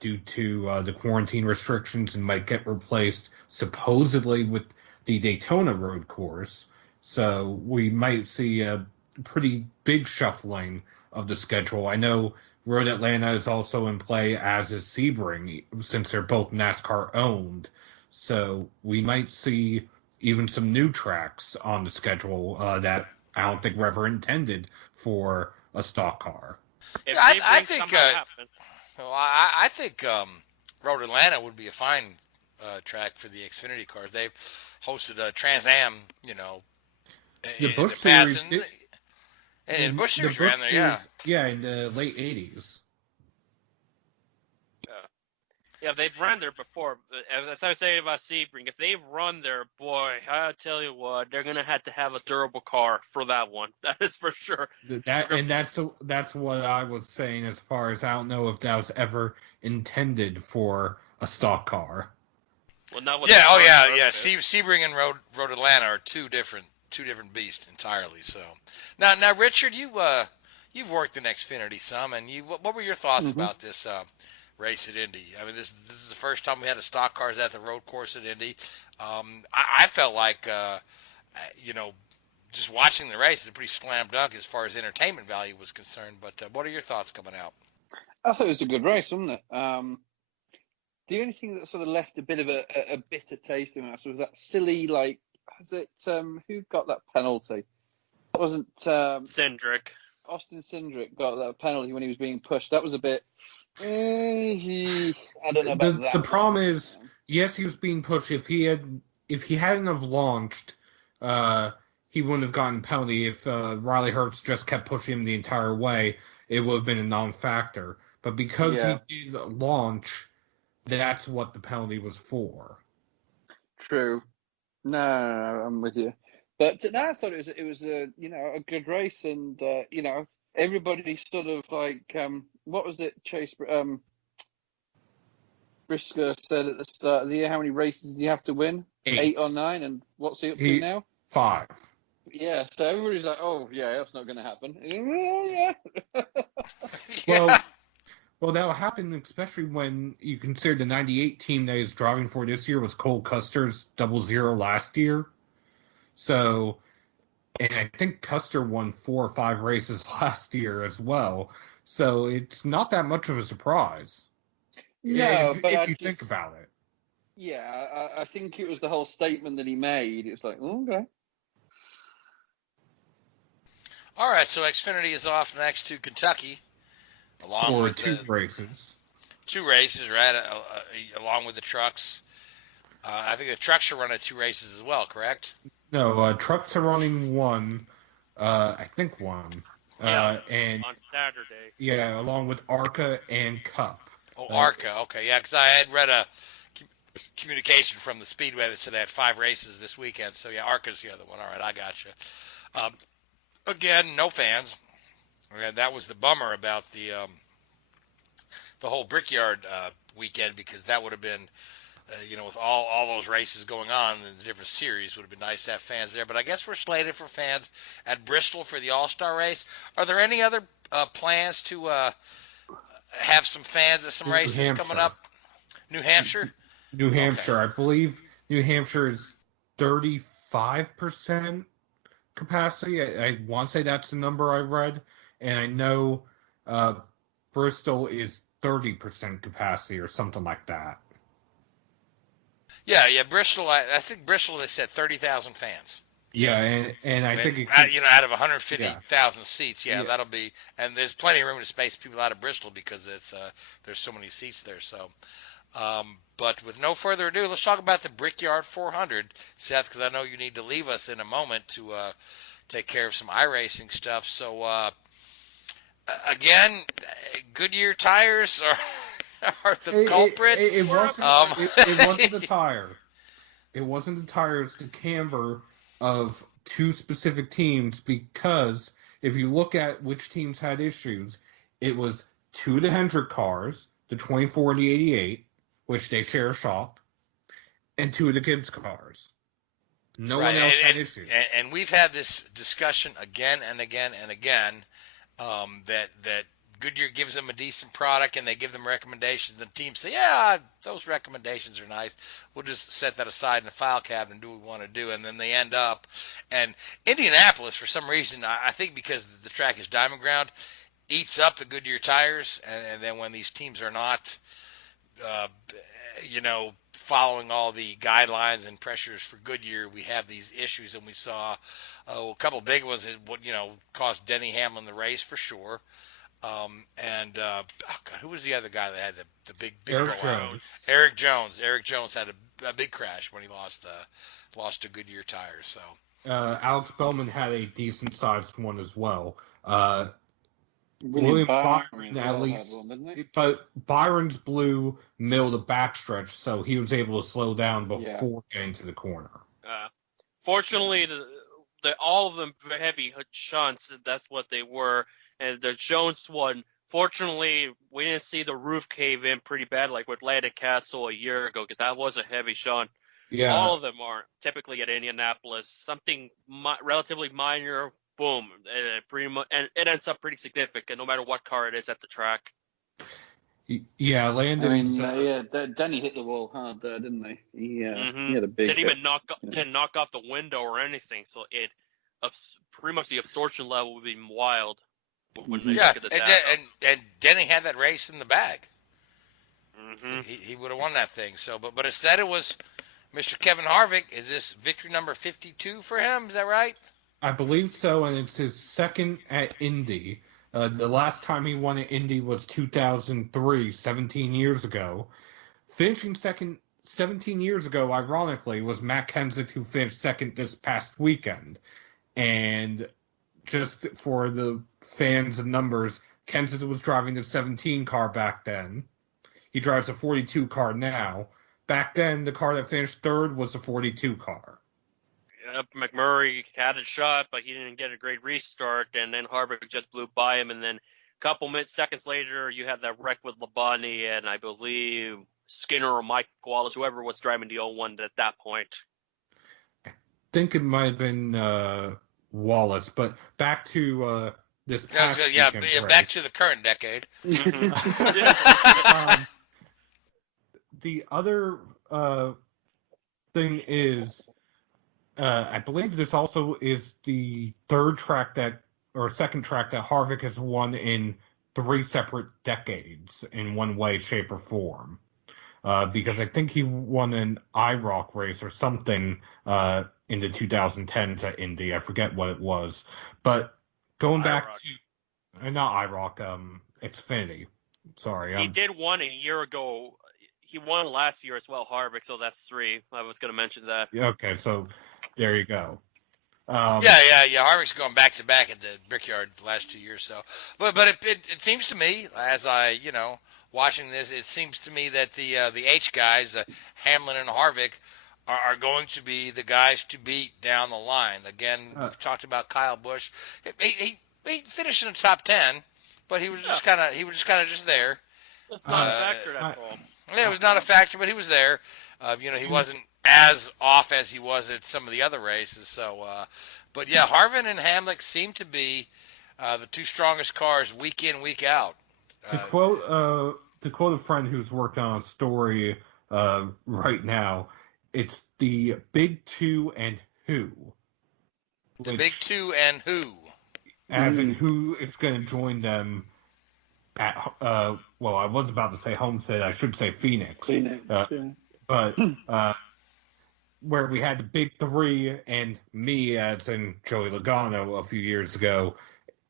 due to the quarantine restrictions and might get replaced supposedly with the Daytona road course. So we might see a pretty big shuffling of the schedule. I know Road Atlanta is also in play, as is Sebring, since they're both NASCAR owned. So we might see even some new tracks on the schedule that I don't think were ever intended for a stock car. If I Sebring think somehow happens, I think Road Atlanta would be a fine track for the Xfinity cars. They've hosted a Trans Am, The in Busch the past, Series and Busch Series the ran Busch there, yeah. Series- Yeah, in the late 80s. yeah, they've run there before. But as I was saying about Sebring, if they've run there, boy, I tell you what, they're gonna have to have a durable car for that one. That is for sure. That's what I was saying. As far as I don't know if that was ever intended for a stock car. Well, not with Yeah, the oh yeah, current yeah. road Sebring and Road Atlanta are two different beasts entirely. So now Richard, you've worked in Xfinity some, and what were your thoughts about this race at Indy? I mean, this is the first time we had a stock cars at the road course at Indy. I felt like just watching the race is a pretty slam dunk as far as entertainment value was concerned. But what are your thoughts coming out? I thought it was a good race, wasn't it? The only thing that sort of left a bit of a bitter taste in us was that silly, like, who got that penalty? It wasn't Cindric. Austin Cindric got that penalty when he was being pushed. That was a bit. I don't know about that. The problem is, yes, he was being pushed. If he hadn't have launched, he wouldn't have gotten a penalty. If Riley Herbst just kept pushing him the entire way, it would have been a non-factor. But because he did launch, that's what the penalty was for. True. No, I'm with you. But no, I thought it was a a good race, and everybody sort of like what was it? Chase Briscoe said at the start of the year, how many races do you have to win? 8 or 9, and what's he up to now? 5. Yeah, so everybody's like, oh yeah, that's not going to happen. Oh, yeah. Well, that will happen, especially when you consider the 98 team that he's driving for this year was Cole Custer's 00 last year. So, and I think Custer won 4 or 5 races last year as well. So it's not that much of a surprise. No, if you think about it. Yeah, I think it was the whole statement that he made. It's like, okay. All right, so Xfinity is off next to Kentucky. Along with 2 races. 2 races, right? Along with the trucks. I think the trucks are running 2 races as well, correct? No, trucks are running 1. I think 1. And on Saturday. Yeah, along with ARCA and Cup. Oh, ARCA, okay, yeah, because I had read a communication from the Speedway that said they had 5 races this weekend. So yeah, ARCA's the other one. All right, I gotcha. Again, no fans. And that was the bummer about the whole Brickyard weekend, because that would have been, with all those races going on in the different series, would have been nice to have fans there. But I guess we're slated for fans at Bristol for the All-Star race. Are there any other plans to have some fans at some races coming up? New Hampshire? New Hampshire. Okay. I believe New Hampshire is 35% capacity. I want to say that's the number I read. And I know Bristol is 30% capacity or something like that. Yeah, Bristol. I think Bristol, they said 30,000 fans. Yeah, and I think out of 150,000 seats, Yeah. that'll be, and there's plenty of room to space people out of Bristol because it's there's so many seats there. So, but with no further ado, let's talk about the Brickyard 400, Seth, because I know you need to leave us in a moment to take care of some iRacing stuff. So, again, Goodyear tires are the culprit. It wasn't the tire. It wasn't the tires. The camber of two specific teams, because if you look at which teams had issues, it was two of the Hendrick cars, the 24 and the 88, which they share a shop, and two of the Gibbs cars. No one else had issues. And we've had this discussion again and again and again, that Goodyear gives them a decent product and they give them recommendations. The teams say, yeah, those recommendations are nice. We'll just set that aside in the file cabinet and do what we want to do. And then they end up. And Indianapolis, for some reason, I think because the track is diamond ground, eats up the Goodyear tires. And then when these teams are not, following all the guidelines and pressures for Goodyear, we have these issues. And we saw a couple of big ones that would, cost Denny Hamlin the race for sure. Who was the other guy that had the big Eggert Jones. Eggert Jones. Eggert Jones had a big crash when he lost to Goodyear tires. So Alex Bowman had a decent sized one as well. William Byron at least, but Byron's blew middle to backstretch, so he was able to slow down before getting to the corner. Fortunately, all of them heavy shunts. That's what they were. And the Jones one, fortunately, we didn't see the roof cave in pretty bad like with Atlantic Castle a year ago, because that was a heavy shunt. Yeah. All of them are typically at Indianapolis. Something relatively minor, boom, pretty much, and it ends up pretty significant no matter what car it is at the track. Yeah, Landon. Denny hit the wall hard there, didn't he? He had a big. Didn't even knock off the window or anything. So it pretty much the absorption level would be wild. When they look at the data. And Denny had that race in the bag. Mm-hmm. He would have won that thing. So, but instead it was Mr. Kevin Harvick. Is this victory number 52 for him? Is that right? I believe so, and it's his second at Indy. The last time he won at Indy was 2003, 17 years ago. Finishing second 17 years ago, ironically, was Matt Kenseth, who finished second this past weekend. And just for the fans and numbers, Kenseth was driving the 17 car back then. He drives a 42 car now. Back then, the car that finished third was the 42 car. Yep, McMurray had a shot, but he didn't get a great restart, and then Harvick just blew by him, and then a couple seconds later, you had that wreck with Labonte, and I believe Skinner or Mike Wallace, whoever was driving the 01 at that point. I think it might have been Wallace, but back to this past weekend, back to the current decade. The other thing is, I believe this also is the second track that Harvick has won in 3 separate decades in one way, shape, or form. Because I think he won an IROC race or something in the 2010s at Indy. I forget what it was. But going back to, not IROC, Xfinity. Sorry. He did one a year ago. He won last year as well, Harvick, so that's 3. I was going to mention that. Okay, so there you go. Harvick's going back to back at the Brickyard the last 2 years. So, but it seems to me, as I watching this, it seems to me that the H guys, Hamlin and Harvick, are going to be the guys to beat down the line. Again, we've talked about Kyle Busch. He finished in the top 10, but he was just kind of just there. It's not a factor, that's all. Yeah, it was not a factor, but he was there. He wasn't as off as he was at some of the other races. So, but yeah, Harvick and Hamlick seem to be the 2 strongest cars week in, week out. To quote a friend who's working on a story right now, it's the big 2 and who. The big 2 and who? As in who is going to join them at, I was about to say Homestead, I should say Phoenix. But where we had the big 3 and me, as in Joey Logano a few years ago,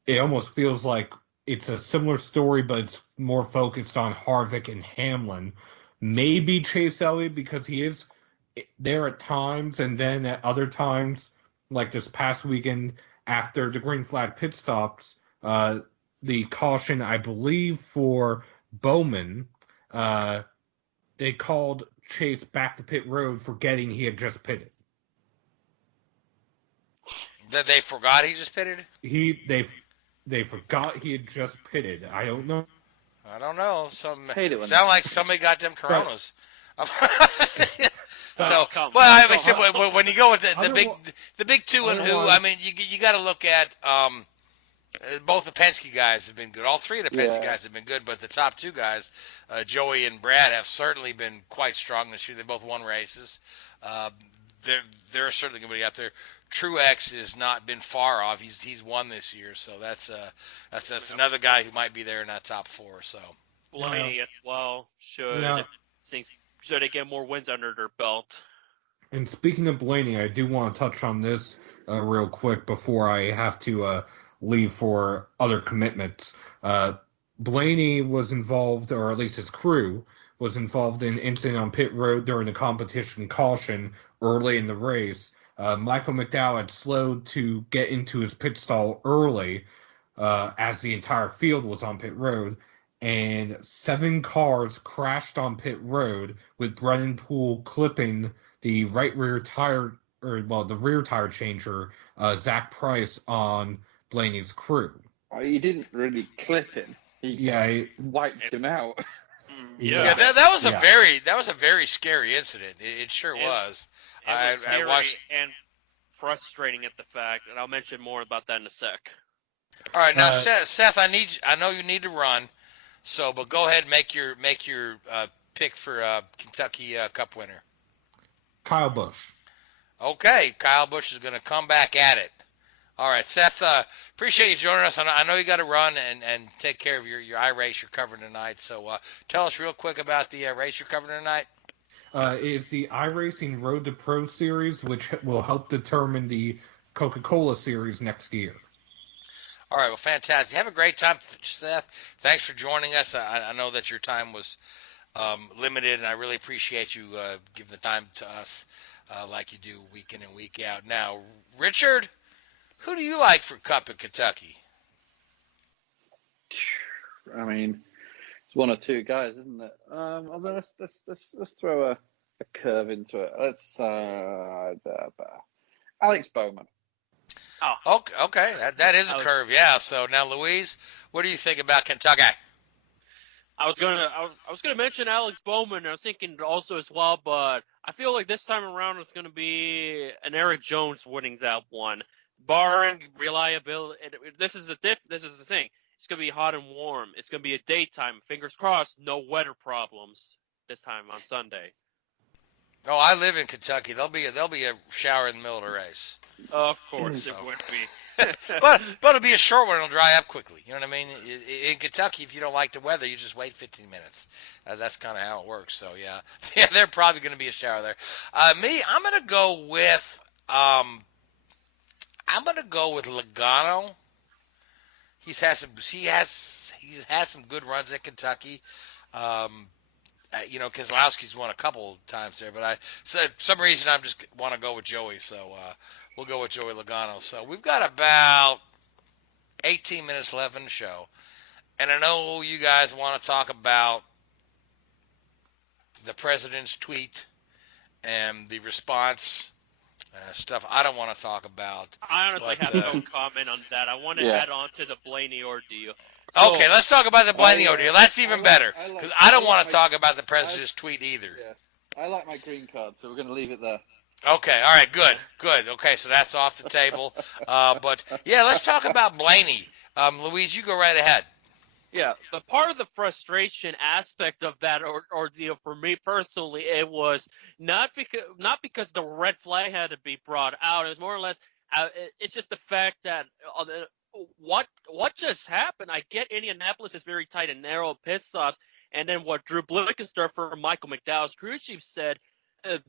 it almost feels like it's a similar story, but it's more focused on Harvick and Hamlin. Maybe Chase Elliott, because he is there at times, and then at other times, like this past weekend after the green flag pit stops, the caution, I believe, for Bowman, they called Chase back to pit road forgetting he had just pitted. That they forgot he just pitted? They forgot he had just pitted. I don't know. I don't know. Hate it when Sound that like somebody got them Coronas. Come when you go with the big two and who, otherwise- I mean, you got to look at both the Penske guys have been good. All three of the Penske guys have been good, but the top two guys, Joey and Brad, have certainly been quite strong this year. They both won races. They're certainly going to be out there. Truex has not been far off. He's won this year, so that's another guy who might be there in that top four. So Blaney as well should they get more wins under their belt. And speaking of Blaney, I do want to touch on this real quick before I have to leave for other commitments. Blaney was involved, or at least his crew was involved in an incident on pit road during the competition caution early in the race. Michael McDowell had slowed to get into his pit stall early as the entire field was on pit road, and 7 cars crashed on pit road with Brennan Poole clipping the right rear tire, the rear tire changer, Zach Price, on Blaney's crew. Oh, he didn't really clip him. He wiped him out. yeah, that was a very scary incident. It sure was. It was I scary watched. and frustrating at the fact, and I'll mention more about that in a sec. All right, now Seth, I know you need to run, but go ahead and make your pick for Kentucky Cup winner. Kyle Busch. Okay, Kyle Busch is going to come back at it. All right, Seth, appreciate you joining us. I know you got to run and take care of your iRace you're covering tonight. So tell us real quick about the race you're covering tonight. Is the iRacing Road to Pro Series, which will help determine the Coca-Cola Series next year. All right, well, fantastic. Have a great time, Seth. Thanks for joining us. I know that your time was limited, and I really appreciate you giving the time to us like you do week in and week out. Now, Richard, who do you like for Cup in Kentucky? I mean, it's one or two guys, isn't it? Although let's throw a curve into it. Let's Alex Bowman. Oh, Okay, that is a curve, yeah. So now, Louise, what do you think about Kentucky? I was gonna mention Alex Bowman. I was thinking also as well, but I feel like this time around it's gonna be an Eric Jones winning that one, barring reliability. This is the thing. It's gonna be hot and warm. It's gonna be a daytime. Fingers crossed, no weather problems this time on Sunday. Oh, I live in Kentucky. There'll be a shower in the middle of the race. Of course, it would be. but it'll be a short one. It'll dry up quickly. You know what I mean? In Kentucky, if you don't like the weather, you just wait 15 minutes. That's kind of how it works. So yeah, there's probably going to be a shower there. I'm going to go with Logano. He's had some good runs at Kentucky. Keselowski's won a couple times there, but for some reason I just want to go with Joey, so we'll go with Joey Logano. So we've got about 18 minutes left in the show, and I know you guys want to talk about the president's tweet and the response stuff. I don't want to talk about. I honestly have no comment on that. I want to add on to the Blaney ordeal. Okay, let's talk about the Blaney ordeal. That's even better, because I don't want to talk about the president's tweet either. Yeah, I like my green card, so we're going to leave it there. Okay, all right, good. Okay, so that's off the table. But yeah, let's talk about Blaney. Louise, you go right ahead. Yeah, but part of the frustration aspect of that ordeal for me personally, it was not because the red flag had to be brought out. It was more or less, it's just the fact that what just happened. I get Indianapolis is very tight and narrow pit stops, and then what Drew Blickensderfer, Michael McDowell's crew chief, said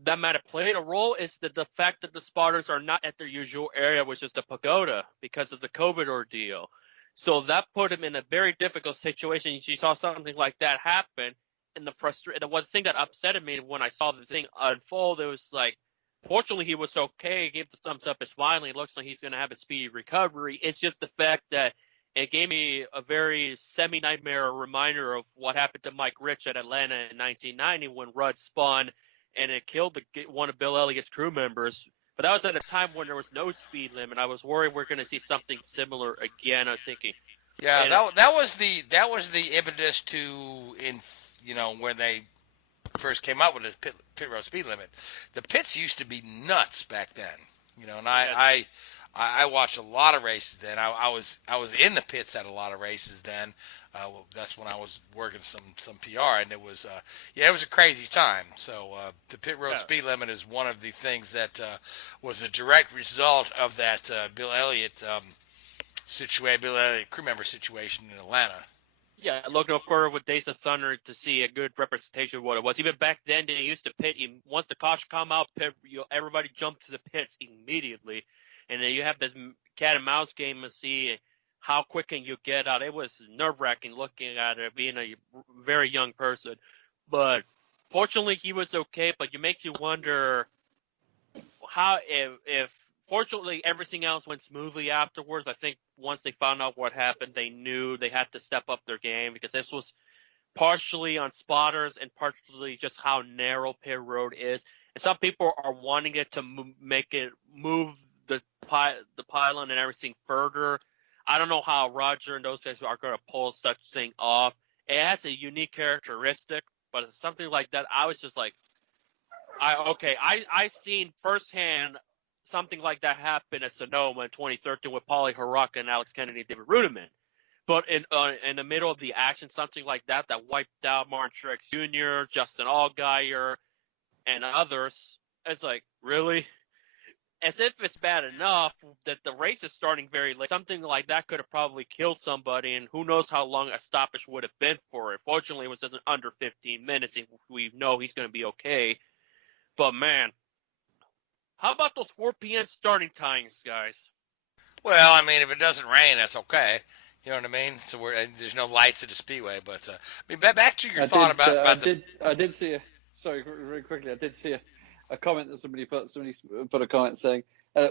that might have played a role is the fact that the spotters are not at their usual area, which is the pagoda, because of the COVID ordeal. So that put him in a very difficult situation. You saw something like that happen, and the one thing that upset me when I saw the thing unfold, it was like, fortunately he was okay, gave the thumbs up, is smiling, it looks like he's going to have a speedy recovery. It's just the fact that it gave me a very semi-nightmare reminder of what happened to Mike Rich at Atlanta in 1990 when Rudd spun and it killed one of Bill Elliott's crew members. But that was at a time when there was no speed limit. I was worried we're going to see something similar again. I was thinking, Yeah, and that was the impetus to when they first came up with the pit road speed limit. The pits used to be nuts back then, and I watched a lot of races then. I was in the pits at a lot of races then. That's when I was working some PR, and it was a crazy time. So the pit road speed limit is one of the things that was a direct result of that Bill Elliott crew member situation in Atlanta. yeah, looking forward with Days of Thunder to see a good representation of what it was. Even back then, they used to pit. Once the caution come out, everybody jumped to the pits immediately. And then you have this cat and mouse game to see how quick can you get out. It was nerve-wracking looking at it, being a very young person. But fortunately, he was okay. But it makes you wonder how if fortunately everything else went smoothly afterwards. I think once they found out what happened, they knew they had to step up their game because this was partially on spotters and partially just how narrow pit road is. And some people are wanting it to make it move the pylon and everything further. I don't know how Roger and those guys are going to pull such thing off. It has a unique characteristic, but it's something like that. I was just like, I seen firsthand something like that happen at Sonoma in 2013 with Paulie Haraka and Alex Kennedy and David Rudiman. But in the middle of the action, something like that wiped out Martin Truex Jr., Justin Allgaier, and others. It's like, really? As if it's bad enough that the race is starting very late. Something like that could have probably killed somebody, and who knows how long a stoppage would have been for it. Fortunately, it was just under 15 minutes, and we know he's going to be okay. But, man, how about those 4 p.m. starting times, guys? Well, I mean, if it doesn't rain, that's okay. You know what I mean? So there's no lights at the speedway. But, I mean, back to your thought about the... I did see sorry, very quickly, I did see a comment that somebody put a comment saying,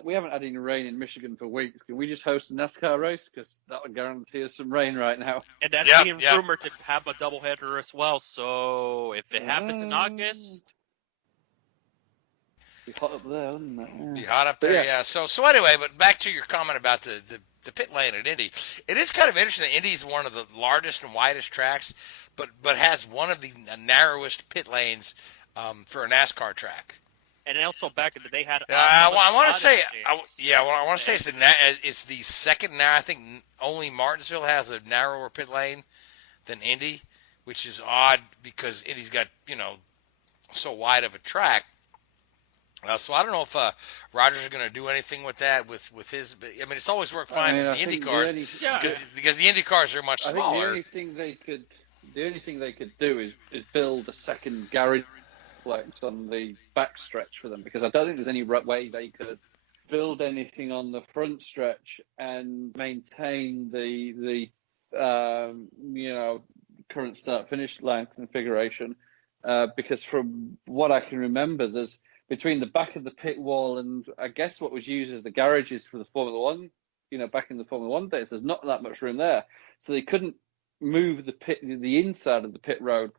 we haven't had any rain in Michigan for weeks. Can we just host a NASCAR race? Because that would guarantee us some rain right now. And that's being rumored to have a doubleheader as well. So if it happens in August... Be hot up there, wouldn't it? Be hot up there, yeah. So anyway, but back to your comment about the pit lane at Indy. It is kind of interesting. Indy is one of the largest and widest tracks, but has one of the narrowest pit lanes for a NASCAR track. And also back in the day had. I want to say, it's the second narrow. I think only Martinsville has a narrower pit lane than Indy, which is odd because Indy's got so wide of a track. So I don't know if Roger's is going to do anything with that with his. I mean, it's always worked fine for the Indy cars because the Indy cars are much smaller. The only thing they could do is build a second garage complex on the backstretch for them, because I don't think there's any way they could build anything on the front stretch and maintain the current start finish line configuration. Because from what I can remember, there's between the back of the pit wall and I guess what was used as the garages for the Formula One, back in the Formula One days, there's not that much room there. So they couldn't move the inside of the pit road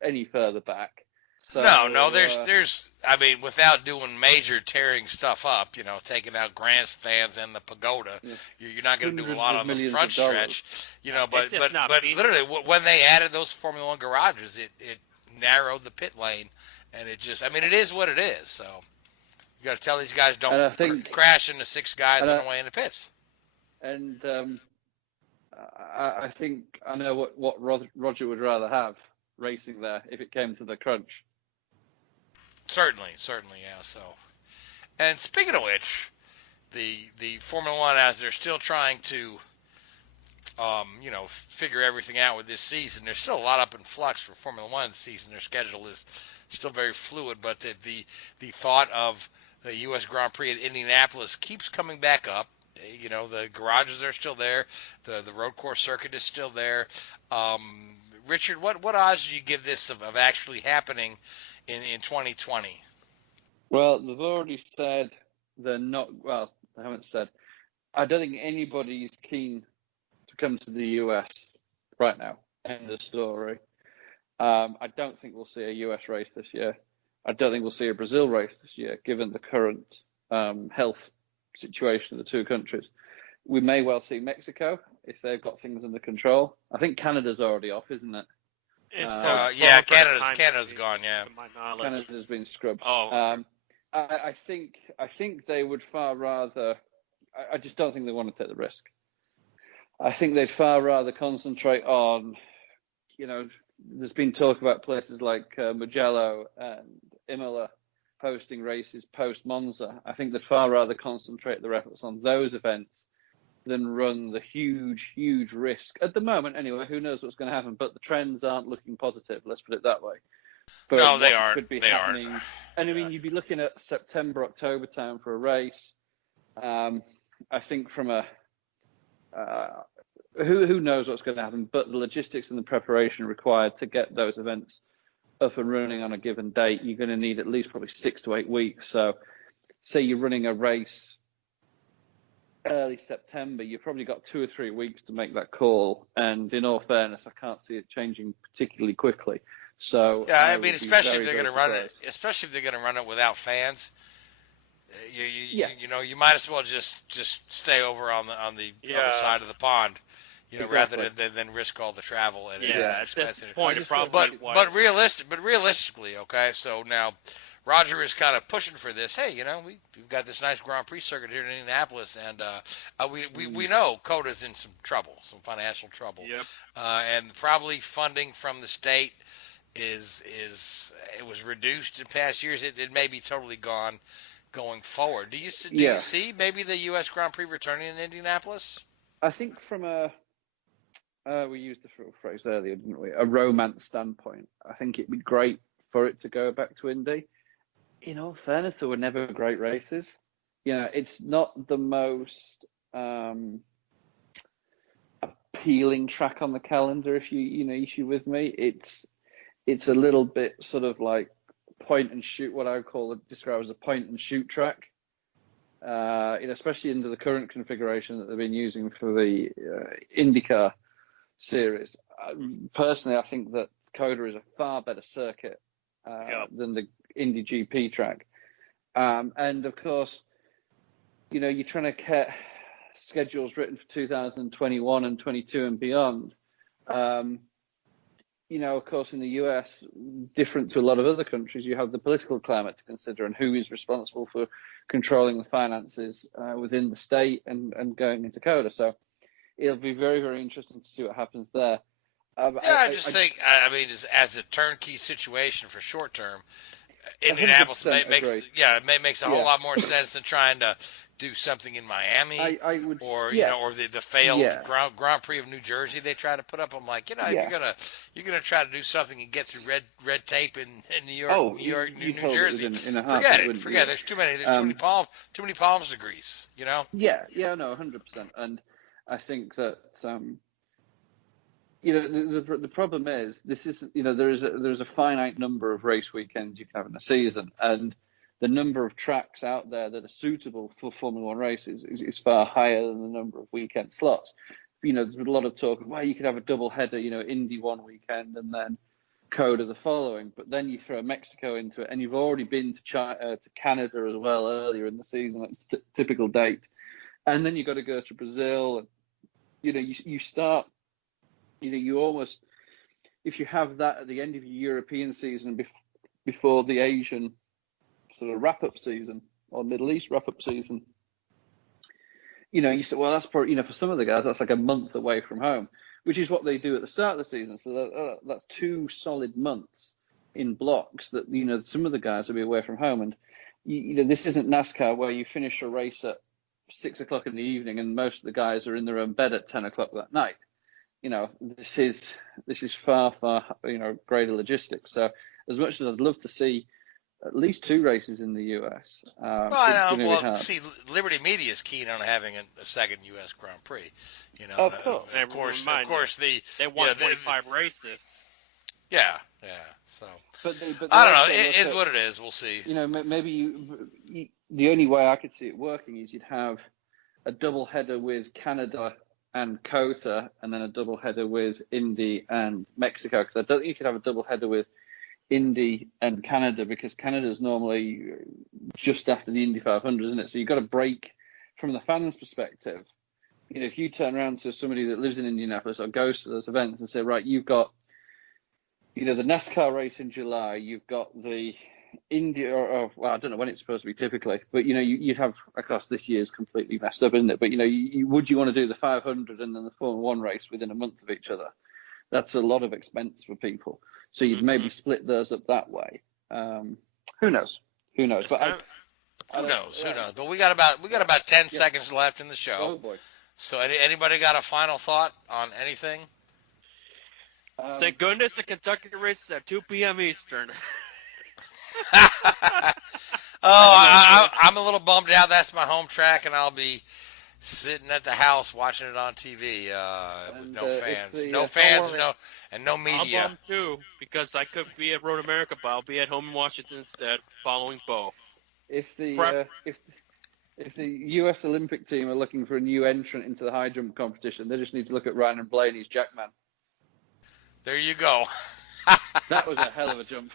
any further back. So, no, there's, I mean, without doing major tearing stuff up, taking out grandstands and the pagoda, you're not going to do a lot on the front stretch, but literally when they added those Formula One garages, it narrowed the pit lane. And it just, I mean, it is what it is. So you got to tell these guys don't crash into 6 guys on the way in the pits. And I think I know what Roger would rather have racing there if it came to the crunch. Certainly, yeah. So, and speaking of which, the Formula One, as they're still trying to, figure everything out with this season, there's still a lot up in flux for Formula One season. Their schedule is still very fluid, but the thought of the U.S. Grand Prix at Indianapolis keeps coming back up. The garages are still there. The road course circuit is still there. Richard, what odds do you give this of actually happening in 2020? Well, they've already said they're not. Well, they haven't said. I don't think anybody's keen to come to the US right now. End of story. I don't think we'll see a US race this year. I don't think we'll see a Brazil race this year, given the current health situation of the two countries. We may well see Mexico if they've got things under control. I think Canada's already off, isn't it? It's Yeah, postponed for the time Canada's being, gone. Yeah. to my knowledge. Canada's been scrubbed. Oh. I think they would far rather. I just don't think they want to take the risk. I think they'd far rather concentrate on, there's been talk about places like Mugello and Imola hosting races post Monza. I think they'd far rather concentrate their efforts on those events than run the huge, huge risk. At the moment, anyway, who knows what's going to happen, but the trends aren't looking positive, let's put it that way. But No, they what aren't. could be They happening, aren't. and I mean, you'd be looking at September, October time for a race. I think from a who knows what's going to happen, but the logistics and the preparation required to get those events up and running on a given date, you're going to need at least probably 6 to 8 weeks. So, say you're running a race early September, you've probably got 2 or 3 weeks to make that call. And in all fairness, I can't see it changing particularly quickly. So Yeah, I would mean, be especially very, if they're very going to run it, surprised. especially if they're going to run it without fans. Yeah. You might as well just stay over on the other side of the pond, rather Exactly. than risk all the travel and Yeah, it's at this expensive. point, it just feel probably like But realistically, okay. So now, Roger is kind of pushing for this. Hey, we've got this nice Grand Prix circuit here in Indianapolis, and we know Coda's in some trouble, some financial trouble. Yep. And probably funding from the state it was reduced in past years. It may be totally gone going forward. Do you see maybe the U.S. Grand Prix returning in Indianapolis? I think from we used the phrase earlier, didn't we? A romance standpoint, I think it'd be great for it to go back to Indy. In all fairness, there were never great races. It's not the most appealing track on the calendar. If you with me, it's a little bit sort of like point and shoot, what I would describe as a point and shoot track. Especially under the current configuration that they've been using for the Indycar series. Personally, I think that Coda is a far better circuit than the Indy GP track. And of course, you're trying to get schedules written for 2021 and 22 and beyond. Of course, in the US, different to a lot of other countries, you have the political climate to consider and who is responsible for controlling the finances within the state and going into Coda. So it'll be very, very interesting to see what happens there. I think, as a turnkey situation for short term, Indianapolis makes a whole lot more sense than trying to do something in Miami or the failed Grand Prix of New Jersey they try to put up. I'm like, you're gonna try to do something and get through red tape in New York, New Jersey. Forget it. There's too many palms to grease. Yeah, no, 100%. And I think that the problem is there's a finite number of race weekends you can have in a season, and the number of tracks out there that are suitable for Formula One races is far higher than the number of weekend slots. There's a lot of talk of, you could have a double header, Indy one weekend and then Coda the following, but then you throw Mexico into it, and you've already been to Canada as well earlier in the season. It's a typical date, and then you've got to go to Brazil, and you start. You almost, if you have that at the end of your European season before the Asian sort of wrap-up season or Middle East wrap-up season, you say, well, that's probably, for some of the guys, that's like a month away from home, which is what they do at the start of the season. So that's 2 solid months in blocks that, some of the guys will be away from home. And, this isn't NASCAR where you finish a race at 6 o'clock in the evening and most of the guys are in their own bed at 10 o'clock that night. This is far, far, greater logistics. So as much as I'd love to see at least 2 races in the US. I know. Well, see, Liberty Media is keen on having a second US Grand Prix. Of course. Of course, they won 25 races. Yeah. So, but I don't know. It is what it is. We'll see. Maybe the only way I could see it working is you'd have a double header with Canada and COTA, and then a doubleheader with Indy and Mexico, because I don't think you could have a doubleheader with Indy and Canada, because Canada's normally just after the Indy 500, isn't it? So you've got to break from the fans' perspective. If you turn around to somebody that lives in Indianapolis or goes to those events and say, right, you've got, the NASCAR race in July, you've got the Indy, or well, I don't know when it's supposed to be typically, but you'd have, of course, this year's completely messed up, isn't it? But would you want to do the 500 and then the Formula One race within a month of each other? That's a lot of expense for people. So you'd maybe split those up that way. Who knows? But who knows? But we got about 10 seconds left in the show. Oh boy! So anybody got a final thought on anything? Thank goodness the Kentucky race is at 2 p.m. Eastern. I'm a little bummed out. That's my home track, and I'll be sitting at the house watching it on TV with no fans, and no media. I'm bummed too, because I could be at Road America, but I'll be at home in Washington instead, following both. If the U.S. Olympic team are looking for a new entrant into the high jump competition, they just need to look at Ryan and Blaney's Jackman. There you go. That was a hell of a jump.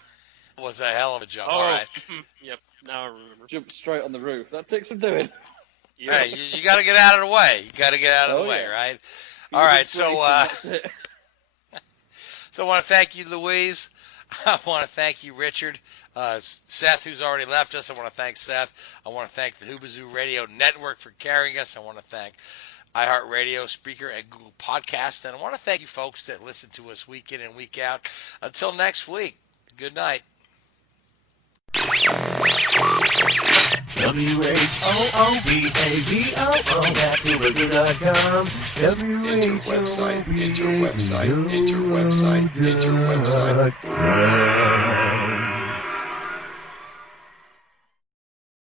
Was a hell of a jump. Oh, all right. Yep, now I remember. Jumped straight on the roof. That takes some doing. Yep. Hey, you got to get out of the way. Right? All right, so so I want to thank you, Louise. I want to thank you, Richard. Seth, who's already left us, I want to thank Seth. I want to thank the Hoobazoo Radio Network for carrying us. I want to thank iHeartRadio, Spreaker, and Google Podcasts. And I want to thank you folks that listen to us week in and week out. Until next week, good night. WHOOBAZOO, that's Hoobazoo.com. Enter website, enter website, enter website, enter website.